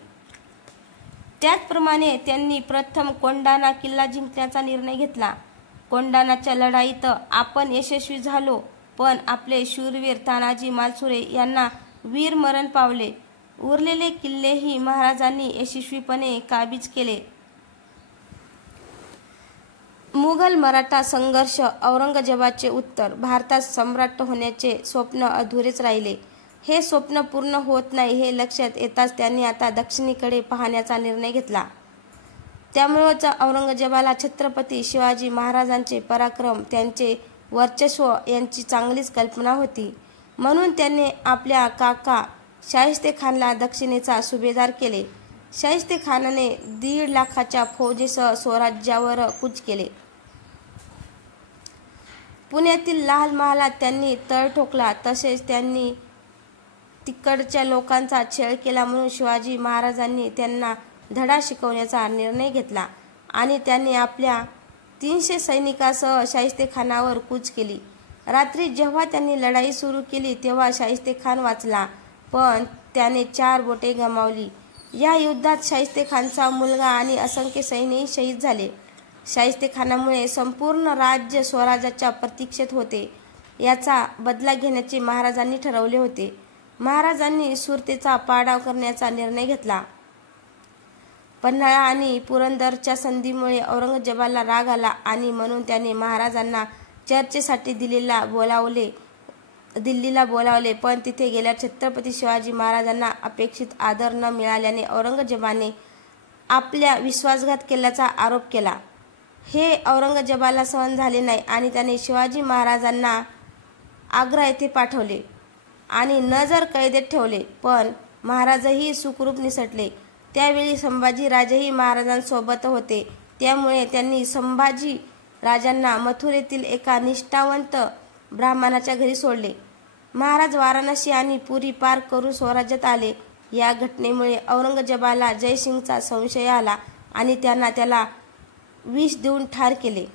त्याचप्रमाणे त्यांनी प्रथम कोंढाणा किल्ला जिंकण्याचा निर्णय घेतला. कोंढाणाच्या लढाईत आपण यशस्वी झालो, पण आपले शूरवीर तानाजी मालुसरे यांना वीरमरण पावले. उरलेले किल्लेही महाराजांनी यशस्वीपणे काबीज केले. मुघल मराठा संघर्ष. औरंगजेबाचे उत्तर भारतात सम्राट होण्याचे स्वप्न अधुरेच राहिले. हे स्वप्न पूर्ण होत नाही हे लक्षात येताच त्यांनी आता दक्षिणेकडे पाहण्याचा निर्णय घेतला. त्यामुळेच औरंगजेबाला छत्रपती शिवाजी महाराजांचे पराक्रम, त्यांचे वर्चस्व यांची चांगलीच कल्पना होती. म्हणून त्याने आपल्या काका शाहिस्तेखानला दक्षिणेचा सुभेदार केले. शाहिस्तेखानाने 1.5 लाखाच्या फौजेसह स्वराज्यावर कूच केले. पुण्यातील लाल महालात त्यांनी तळ ठोकला. तसेच त्यांनी तिकडच्या लोकांचा छळ केला. म्हणून शिवाजी महाराजांनी त्यांना धडा शिकवण्याचा निर्णय घेतला आणि त्यांनी आपल्या 300 सैनिकांसह शाहिस्तेखानावर कूच केली. रात्री जेव्हा त्यांनी लढाई सुरू केली तेव्हा शाहिस्तेखान वाचला, पण त्याने 4 बोटे गमावली. या युद्धात शाहिस्तेखानचा मुलगा आणि असंख्य सैन्यही शहीद झाले. शाहिस्तेखानामुळे संपूर्ण राज्य स्वराज्याच्या प्रतीक्षेत होते. याचा बदला घेण्याचे महाराजांनी ठरवले होते. महाराजांनी सुरतेचा पाडाव करण्याचा निर्णय घेतला. पन्हाळा आणि पुरंदरच्या संधीमुळे औरंगजेबाला राग आला आणि म्हणून त्याने महाराजांना चर्चेसाठी दिल्लीला बोलावले. पण तिथे गेल्यावर छत्रपती शिवाजी महाराजांना अपेक्षित आदर न मिळाल्याने औरंगजेबाने आपल्या विश्वासघात केल्याचा आरोप केला. हे औरंगजेबाला सहन झाले नाही आणि त्याने शिवाजी महाराजांना आग्रा येथे पाठवले आणि नजर कैदेत ठेवले. पण महाराजही सुखरूप निसटले. त्यावेळी संभाजी राजेही महाराजांसोबत होते. त्यामुळे त्यांनी संभाजी राजांना मथुरेतील एका निष्ठावंत ब्राह्मणाच्या घरी सोडले. महाराज वाराणसी आणि पुरी पार करून स्वराज्यात आले. या घटनेमुळे औरंगजेबाला जयसिंगचा संशय आला आणि त्याला विष देऊन ठार केले.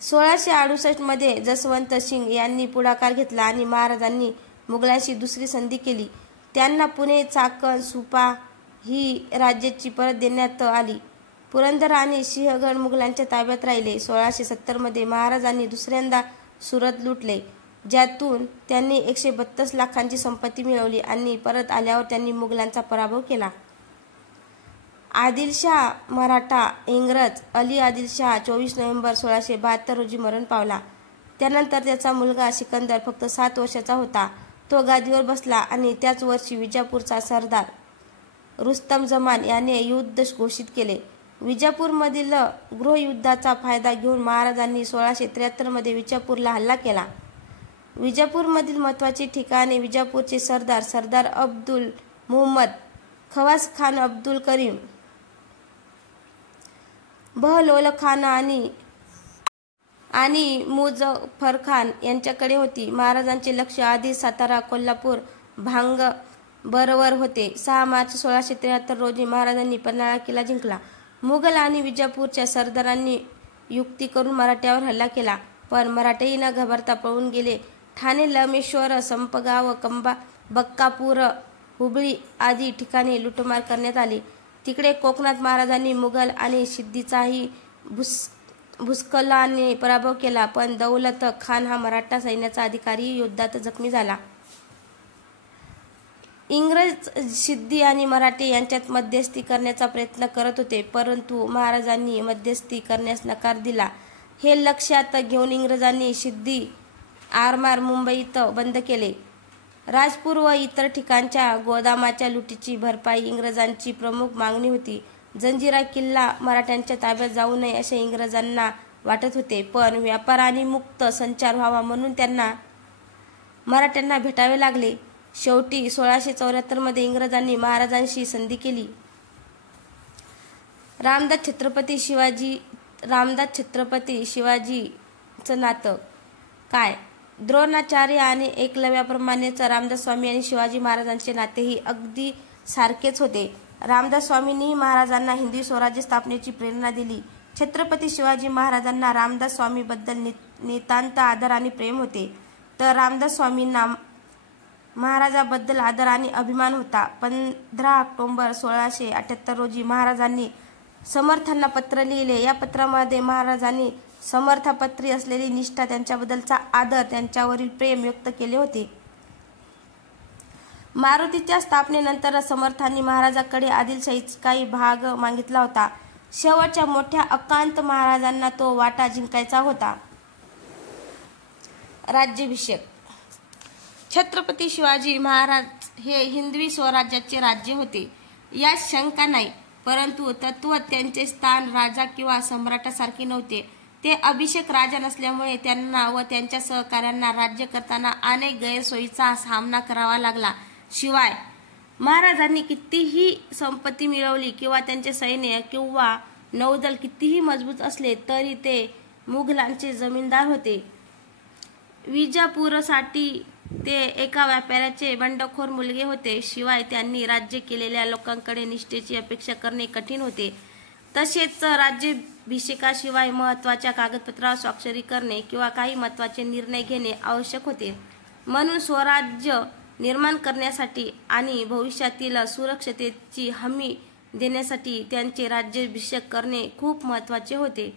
1668 मध्ये जसवंत सिंग यांनी पुढाकार घेतला आणि महाराजांनी मुघलांशी दुसरी संधी केली. त्यांना पुणे, चाकण, सुपा ही राज्याची परत देण्यात आली. पुरंदर आणि सिंहगड मुघलांच्या ताब्यात राहिले. 1670 मध्ये महाराजांनी दुसऱ्यांदा सुरत लुटले, ज्यातून त्यांनी 132 लाखांची संपत्ती मिळवली आणि परत आल्यावर त्यांनी मुघलांचा पराभव केला. आदिलशाह मराठा इंग्रज. अली आदिलशाह 24 नोव्हेंबर 1672 रोजी मरण पावला. त्यानंतर त्याचा मुलगा सिकंदर फक्त 7 वर्षाचा होता. तो गादीवर बसला आणि त्याच वर्षी विजापूरचा सरदार रुस्तम जमान याने युद्ध घोषित केले. विजापूरमधील गृहयुद्धाचा फायदा घेऊन महाराजांनी 1673 मध्ये विजापूरला हल्ला केला. विजापूरमधील महत्त्वाची ठिकाणे. विजापूरचे सरदार अब्दुल मुहम्मद, खवास खान अब्दुल करीम, बहलोल खान आणि मुझफ्फर खान यांच्याकडे होती. महाराजांचे लक्ष आधी सातारा, कोल्हापूर, भांगरवर होते. 6 मार्च 1673 रोजी महाराजांनी पन्हाळा किल्ला जिंकला. मुघल आणि विजापूरच्या सरदारांनी युक्ती करून मराठ्यावर हल्ला केला, पण मराठेही न घाबरता पळून गेले. ठाणे, लमेश्वर, संपगाव, बक्कापूर, हुबळी आदी ठिकाणी लुटमार करण्यात आली. तिकडे कोकणात महाराजांनी मुघल आणि सिद्दीचाही भुस्खलाने पराभव केला, पण दौलत खान हा मराठा सैन्याचा अधिकारी युद्धात जखमी झाला. इंग्रज सिद्धी आणि मराठे यांच्यात मध्यस्थी करण्याचा प्रयत्न करत होते, परंतु महाराजांनी मध्यस्थी करण्यास नकार दिला. हे लक्षात घेऊन इंग्रजांनी सिद्धी आरमार मुंबईत बंद केले. राजपूर व इतर ठिकाणच्या गोदामाच्या लुटीची भरपाई इंग्रजांची प्रमुख मागणी होती. जंजिरा किल्ला मराठ्यांच्या ताब्यात जाऊ नये असे इंग्रजांना वाटत होते, पण व्यापार आणि मुक्त संचार व्हावा म्हणून त्यांना मराठ्यांना भेटावे लागले. शेवटी 1674 मध्ये इंग्रजांनी महाराजांशी संधी केली. रामदास छत्रपती शिवाजीचं नातं काय? द्रोणाचार्य आणि एकलव्याप्रमाणेच रामदास स्वामी आणि शिवाजी महाराजांचे नातेही अगदी सारखेच होते. रामदास स्वामींनी महाराजांना हिंदवी स्वराज्य स्थापनेची प्रेरणा दिली. छत्रपती शिवाजी महाराजांना रामदास स्वामींबद्दल नितांत आदर आणि प्रेम होते, तर रामदास स्वामींना महाराजांबद्दल आदर आणि अभिमान होता. 15 ऑक्टोबर 1678 रोजी महाराजांनी समर्थांना पत्र लिहिले. या पत्रामध्ये महाराजांनी समर्थापत्री असलेली निष्ठा, त्यांच्याबद्दलचा आदर, त्यांच्यावरील प्रेम व्यक्त केले होते. मारुतीच्या स्थापनेनंतर समर्थांनी महाराजांकडे आदिलशाहीचा काही भाग मागितला होता. शेवटच्या मोठ्या अकांत महाराजांना तो वाटा जिंकायचा होता. राज्याभिषेक. छत्रपती शिवाजी महाराज हे हिंदवी स्वराज्याचे राज्य होते, यात शंका नाही. परंतु तत्त्वात त्यांचे स्थान राजा किंवा सम्राटासारखे नव्हते. ते अभिषेक राजा नसल्यामुळे त्यांना व त्यांच्या सहकाऱ्यांना राज्य करताना अनेक गैरसोयीचा सामना करावा लागला. शिवाय महाराजांनी कितीही संपत्ती मिळवली किंवा त्यांचे सैन्य किंवा नौदल कितीही मजबूत असले तरी ते मुघलांचे जमीनदार होते. विजापूरसाठी ते एका व्यापाऱ्याचे बंडखोर मुलगे होते. शिवाय त्यांनी राज्य केलेल्या लोकांकडे निष्ठेची अपेक्षा करणे कठीण होते. तसेच राज्याभिषेकाशिवाय महत्त्वाच्या कागदपत्रावर स्वाक्षरी करणे किंवा काही महत्त्वाचे निर्णय घेणे आवश्यक होते. म्हणून स्वराज्य निर्माण करण्यासाठी आणि भविष्यातील सुरक्षिततेची हमी देण्यासाठी त्यांचे राज्याभिषेक करणे खूप महत्त्वाचे होते.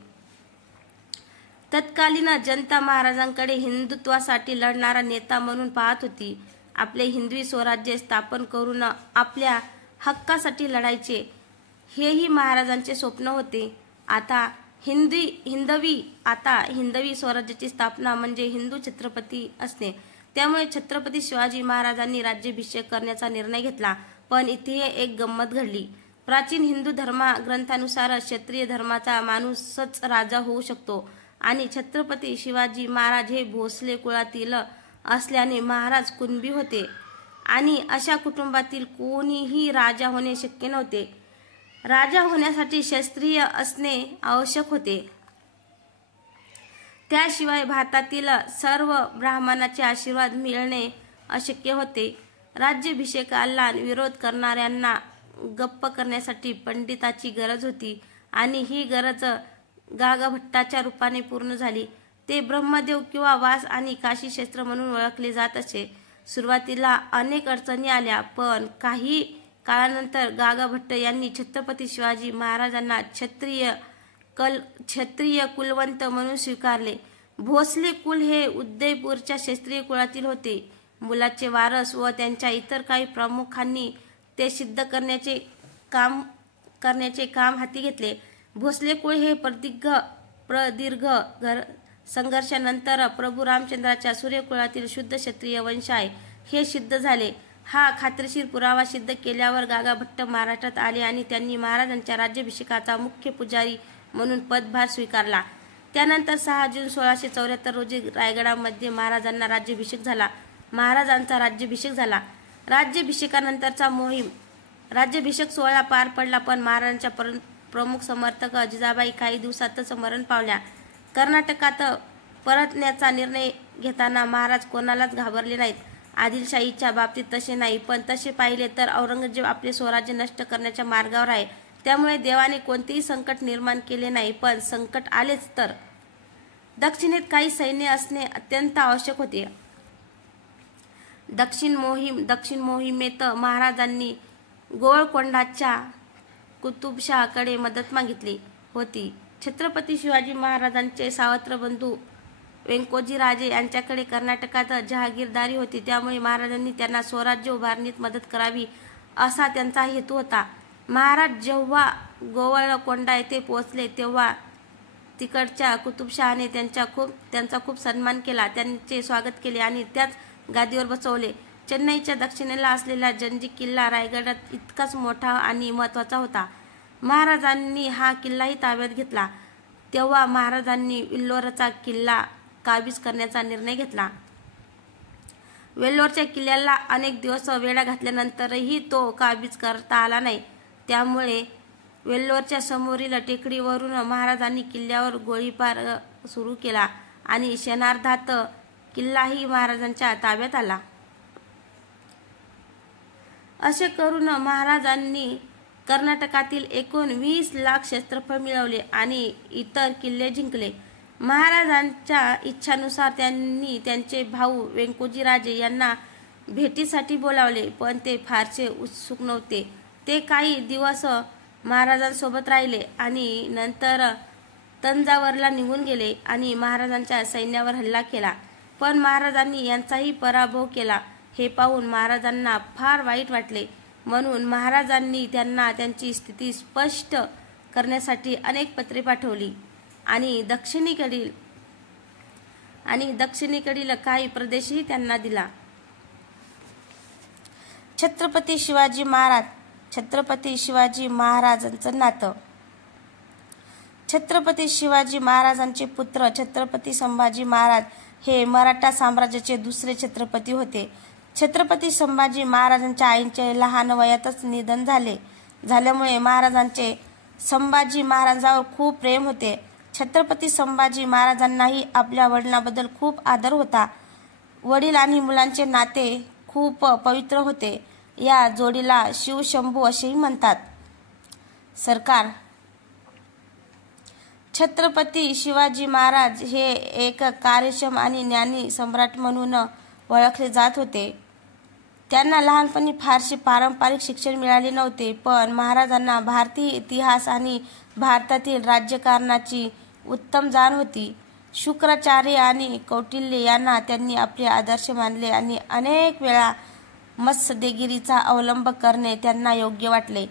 तत्कालीन जनता महाराजांकडे हिंदुत्वासाठी लढणारा नेता म्हणून पाहत होती. आपले हिंदवी स्वराज्य स्थापन करून आपल्या हक्कासाठी लढायचे, हेही महाराजांचे स्वप्न होते. आता हिंदवी स्वराज्याची स्थापना म्हणजे हिंदू छत्रपती असणे. त्यामुळे छत्रपती शिवाजी महाराजांनी राज्याभिषेक करण्याचा निर्णय घेतला. पण इथे एक गंमत घडली. प्राचीन हिंदू ग्रंथानुसार क्षत्रिय धर्माचा माणूसच राजा होऊ शकतो आणि छत्रपती शिवाजी महाराज हे भोसले कुळातील असल्याने महाराज कुणबी होते आणि अशा कुटुंबातील कोणीही राजा होणे शक्य नव्हते. राजा होण्यासाठी क्षत्रिय असणे आवश्यक होते. त्याशिवाय भारतातील सर्व ब्राह्मणाचे आशीर्वाद मिळणे अशक्य होते. राज्याभिषेकाला विरोध करणाऱ्यांना गप्प करण्यासाठी पंडिताची गरज होती आणि ही गरज गागाभट्टाच्या रूपाने पूर्ण झाली. ते ब्रह्मदेव किंवा वास आणि काशी क्षेत्र म्हणून ओळखले जात असे. सुरुवातीला अनेक अडचणी आल्या, पण काही काळानंतर गागाभट्ट यांनी छत्रपती शिवाजी महाराजांना क्षत्रिय कुलवंत म्हणून स्वीकारले. भोसले कुल हे उदयपूरच्या क्षत्रिय कुळातील होते. मुलाचे वारस व त्यांच्या इतर काही प्रमुखांनी ते सिद्ध करण्याचे काम हाती घेतले. भोसले कुळ हे प्रदीर्घ संघर्षानंतर प्रभू रामचंद्राच्या सूर्यकुळातील शुद्ध क्षत्रिय वंश आहे हे सिद्ध झाले. हा खात्रीशीर पुरावा सिद्ध केल्यावर गागाभट्ट महाराष्ट्रात आले आणि त्यांनी महाराजांच्या राज्याभिषेकाचा मुख्य पुजारी म्हणून पदभार स्वीकारला. त्यानंतर 6 जून 1674 रोजी रायगडामध्ये महाराजांचा राज्याभिषेक झाला. राज्याभिषेकानंतरचा राज्याभिषेक सोहळा पार पडला, पण महाराजांच्या प्रमुख समर्थक जिजाबाई काही दिवसातच मरण पावल्या. कर्नाटकात परतण्याचा निर्णय घेताना महाराज कोणालाच घाबरले नाहीत. आदिलशाहीच्या बाबतीत तसे नाही, पण तसे पाहिले तर औरंगजेब आपले स्वराज्य नष्ट करण्याच्या मार्गावर आहे. त्यामुळे देवाने कोणतेही संकट निर्माण केले नाही, पण संकट आलेच तर दक्षिणेत काही सैन्य असणे अत्यंत आवश्यक होते. दक्षिण मोहिमेत महाराजांनी गोवळकोंडाच्या कुतुबशहाकडे मदत मागितली होती. छत्रपती शिवाजी महाराजांचे सावत्र बंधू व्यंकोजी राजे यांच्याकडे कर्नाटकात जहागीरदारी होती, त्यामुळे महाराजांनी त्यांना स्वराज्य उभारणीत मदत करावी असा त्यांचा हेतू होता. महाराज जेव्हा गोवळकोंडा येथे पोहोचले तेव्हा तिकडच्या कुतुबशहाने त्यांचा खूप सन्मान केला, त्यांचे स्वागत केले आणि त्याच गादीवर बसवले. चेन्नईच्या दक्षिणेला असलेला जंजी किल्ला रायगडात इतकाच मोठा आणि महत्त्वाचा होता. महाराजांनी हा किल्लाही ताब्यात घेतला. तेव्हा महाराजांनी वेल्लोरचा किल्ला काबीज करण्याचा निर्णय घेतला. वेल्लोरच्या किल्ल्याला अनेक दिवस वेढा घातल्यानंतरही तो काबीज करता आला नाही. त्यामुळे वेल्लोरच्या समोरील टेकडीवरून महाराजांनी किल्ल्यावर गोळीबार सुरू केला आणि क्षणार्धात किल्लाही महाराजांच्या ताब्यात आला. असे करून महाराजांनी कर्नाटकातील एकूण 20 लाख क्षेत्रफळ मिळवले आणि इतर किल्ले जिंकले. महाराजांच्या इच्छानुसार त्यांनी त्यांचे भाऊ व्यंकोजी राजे यांना भेटीसाठी बोलावले, पण ते फारसे उत्सुक नव्हते. ते काही दिवस महाराजांसोबत राहिले आणि नंतर तंजावरला निघून गेले आणि महाराजांच्या सैन्यावर हल्ला केला. पण महाराजांनी यांचाही पराभव केला. हे पाहून महाराजांना फार वाईट वाटले. म्हणून महाराजांनी त्यांना त्यांची स्थिती स्पष्ट करण्यासाठी अनेक पत्रे पाठवली आणि दक्षिणेकडील काही प्रदेशही त्यांना दिला. छत्रपती शिवाजी महाराजांचं नातं. छत्रपती शिवाजी महाराजांचे पुत्र छत्रपती संभाजी महाराज हे मराठा साम्राज्याचे दुसरे छत्रपती होते. छत्रपती संभाजी महाराजांच्या आईचे लहान वयातच निधन झाल्यामुळे महाराजांचे संभाजी महाराजांवर खूप प्रेम होते. छत्रपती संभाजी महाराजांनाही आपल्या वडिलांबद्दल खूप आदर होता. वडील आणि मुलांचे नाते खूप पवित्र होते. या जोडीला शिवशंभू असेही म्हणतात. सरकार. छत्रपती शिवाजी महाराज हे एक कार्यक्षम आणि ज्ञानी सम्राट म्हणून ओळखले जात होते. त्यांना लहानपणी फारसे पारंपरिक शिक्षण मिळाले नव्हते, पण महाराजांना भारतीय इतिहास आणि भारतातील राज्यकारणाची उत्तम जाण होती. शुक्राचार्य आणि कौटिल्य यांना त्यांनी आपले आदर्श मानले आणि अनेक वेळा मत्सद्देगिरीचा अवलंब करणे त्यांना योग्य वाटले.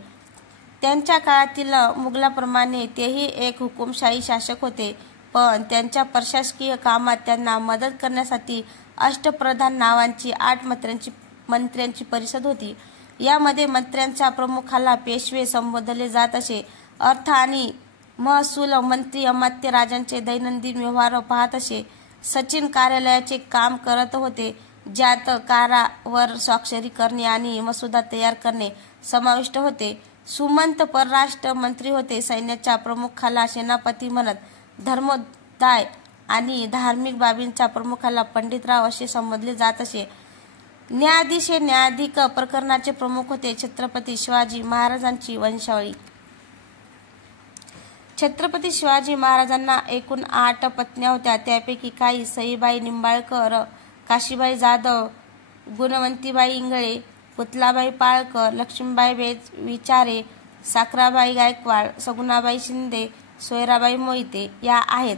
त्यांच्या काळातील मुघलाप्रमाणे तेही एक हुकुमशाही शासक होते, पण त्यांच्या प्रशासकीय कामात त्यांना मदत करण्यासाठी अष्टप्रधान नावांची 8 मंत्र्यांची परिषद होती. यामध्ये मंत्र्यांच्या प्रमुखाला पेशवे संबोधले जात असे. अर्थ आणि महसूल मंत्री अमात्य राजांचे दैनंदिन व्यवहार पाहत असे. सचिन कार्यालयाचे काम करत होते, ज्यात करावर स्वाक्षरी करणे आणि मसुदा तयार करणे समाविष्ट होते. सुमंत परराष्ट्र मंत्री होते. सैन्याच्या प्रमुखाला सेनापती म्हणत. धर्मोदाय आणि धार्मिक बाबींच्या प्रमुखाला पंडितराव असे संबोधले जात असे. न्यायाधीश हे न्यायाधिक प्रकरणाचे प्रमुख होते. छत्रपती शिवाजी महाराजांची वंशावळी. छत्रपती शिवाजी महाराजांना एकूण 8 पत्न्या होत्या. त्यापैकी काही सईबाई निंबाळकर, काशीबाई जाधव, गुणवंतीबाई इंगळे, पुतलाबाई पाळकर, लक्ष्मीबाई विचारे, साखराबाई गायकवाड, सगुणाबाई शिंदे, सोयराबाई मोहिते या आहेत.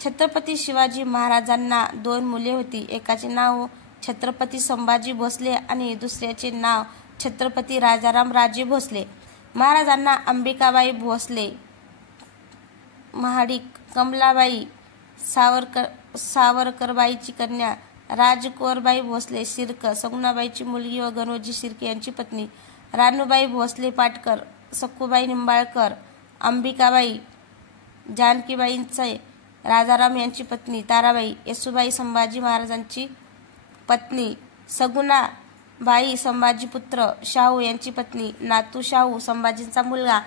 छत्रपती शिवाजी महाराजांना 2 मुले होती. एकाचे नाव छत्रपती संभाजी भोसले आणि दुसऱ्याचे नाव छत्रपती राजाराम राजे भोसले. महाराजांना अंबिकाबाई भोसले महाडिक, कमलाबाई सावरकरबाईची कन्या राजकुंवरबाई भोसले शिर्क, सगुणाबाईची मुलगी व गणोजी शिर्के यांची पत्नी, रानूबाई भोसले पाटकर, सखूबाई निंबाळकर, अंबिकाबाई, जानकीबाईंचे राजाराम यांची पत्नी ताराबाई, येसूबाई संभाजी महाराजांची पत्नी, सगुणाबाई संभाजीपुत्र शाहू यांची पत्नी, नातू शाहू संभाजींचा मुलगा,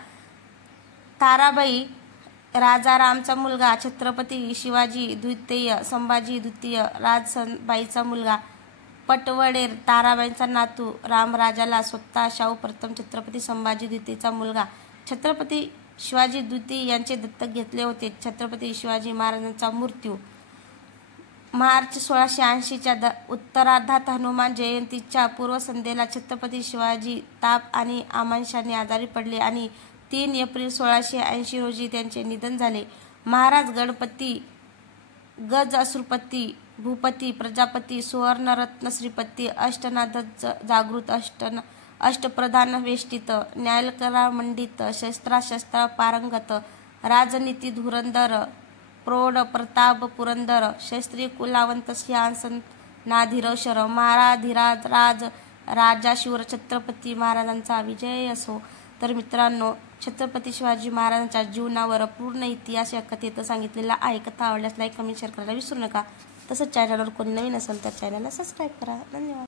ताराबाई राजारामचा मुलगा, छत्रपती शिवाजी द्वितीय संभाजी द्वितीय राजबाईचा मुलगा, पटवडे ताराबाईंचा नातू, रामराजाला स्वतः शाहू प्रथम छत्रपती संभाजी द्वितीयचा मुलगा, छत्रपती शिवाजी द्वितीय यांचे दत्तक घेतले होते. छत्रपती शिवाजी महाराजांचा मृत्यू. मार्च 1680च्या उत्तरार्धात हनुमान जयंतीच्या पूर्वसंध्येला छत्रपती शिवाजी ताप आणि आमांशाने आजारी पडले आणि 3 एप्रिल 1680 रोजी त्यांचे निधन झाले. महाराज गणपती गज असुरपती भूपती प्रजापती सुवर्णरत्न श्रीपती अष्टनाद जागृत अष्टप्रधान वेष्टित न्यायकरा मंडित शस्त्राशस्त्र पारंगत राजनीती धुरंधर प्रौढ प्रताप पुरंदर शस्त्री कुलावंत सिंहासन नाधिरोशर महाराधिराज राज राजा शिवर छत्रपती महाराजांचा विजय असो. तर मित्रांनो, छत्रपती शिवाजी महाराजांच्या जीवनावर पूर्ण इतिहास या कथेत सांगितलेला आहे. कथा आवडल्यास लाईक कमेंट शेअर करायला विसरू नका. तसंच चॅनलवर कोणी नवीन असेल तर चॅनलला सबस्क्राईब करा. धन्यवाद.